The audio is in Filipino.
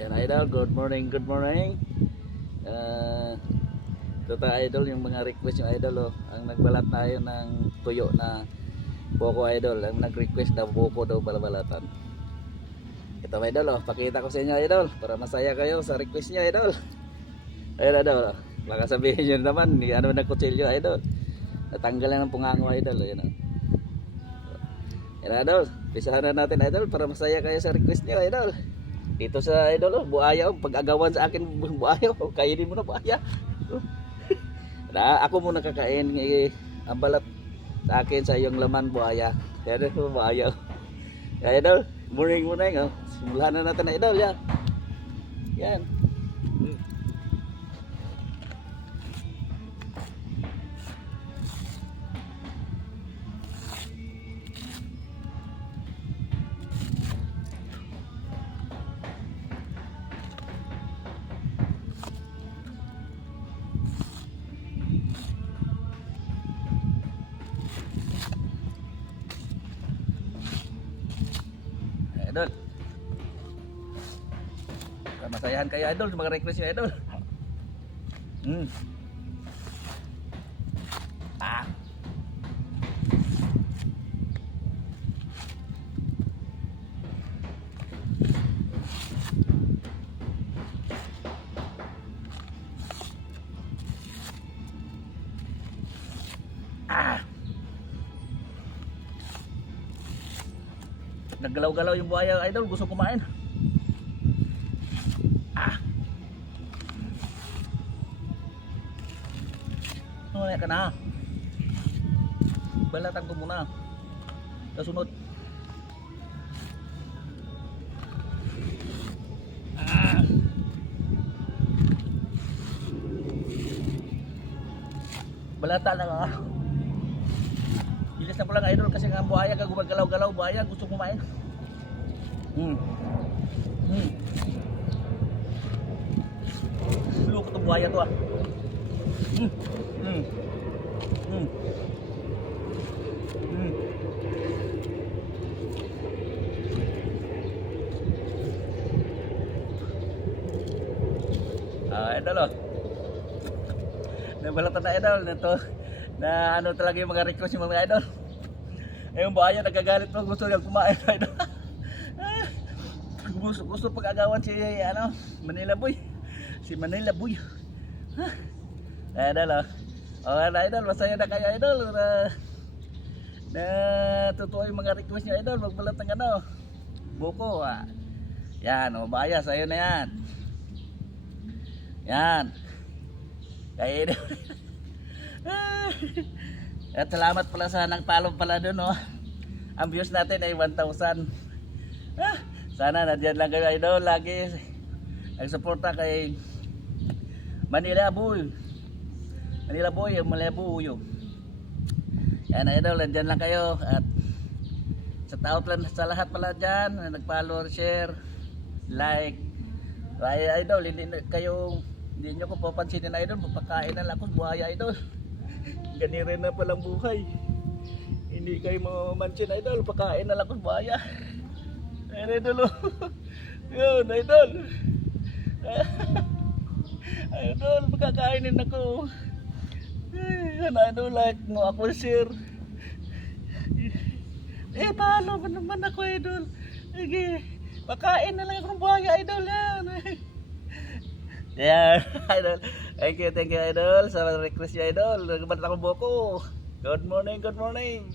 Yan idol, good morning, good morning. Ito idol, yung mga request yung idol oh. Ang nagbalat tayo ng tuyo na buko idol. Ang nag-request na buko daw balabalatan. Ito idol oh, pakita ko sa inyo idol para masaya kayo sa request niyo idol. Ayun idol oh. Baka sabihin nyo naman, ano na kutsilyo idol. Natanggal na ng pungango idol. Ayun oh. Yan idol, pisahan na natin idol para masaya kayo sa request niyo idol. Dito sa idol, buaya, pag-agawan sa akin buaya, kainin mo na buaya. Na ako muna kakain, ang balat sa akin sa iyong laman buaya. Kaya dito buaya. Kaya idol, morning oh. Simulan na natin idol yan. Yan. Idol. Masayahan kayo idol, mga request nyo idol. Ah. Ah. Naggalaw-galaw yung buhaya idol, gusto kumain. Ah. Ano ka na? Balatan ko muna. Kasunod. Ah. Balatan na ka. Bilis na pala idol kasi nga buhaya ka gumagalaw-galaw, buhaya gusto kumain. Loko to buhaya to ah. Idol oh. Nabalatan na idol nito na ano talaga yung mga request yung mga idol. Yung buhaya nagagalit mo, gusto niyang kumain idol. gusto pag-agawan si ano, Manila Boy. Si Manila Boy. Idol oh. Okay na idol, masaya na kayo idol na totoo yung mga request niyo idol, magbalat ng ano, buko ah. Yan, o buhaya sa'yo na yan. Yan. Kaya idol. At salamat pala sa nagpalo pala doon oh. Ang views natin ay 1,000. Sana nandiyan lang kayo idol lagi. Nagsuporta kay Manila Boy. Manila Boy, Manila Boy. Yan idol, nandiyan lang kayo at sa tao plan sa lahat pala diyan na nag-follow, share, like. Ay idol, hindi nyo ko papansinin idol, papakain na lang ako buhaya idol. Ganire na palang buhay. Hindi kayo mamansin idol, pakain na lang ako buhaya. Ayun idol oh. Yun idol. Idol, makakainin ako. Yan idol, like mo ako share. Palo mo naman ako idol. Sige, pakain na lang akong buhaya idol yan. Yan idol. Thank you idol sa request niya idol. Nagbalat ako buko. Good morning, good morning.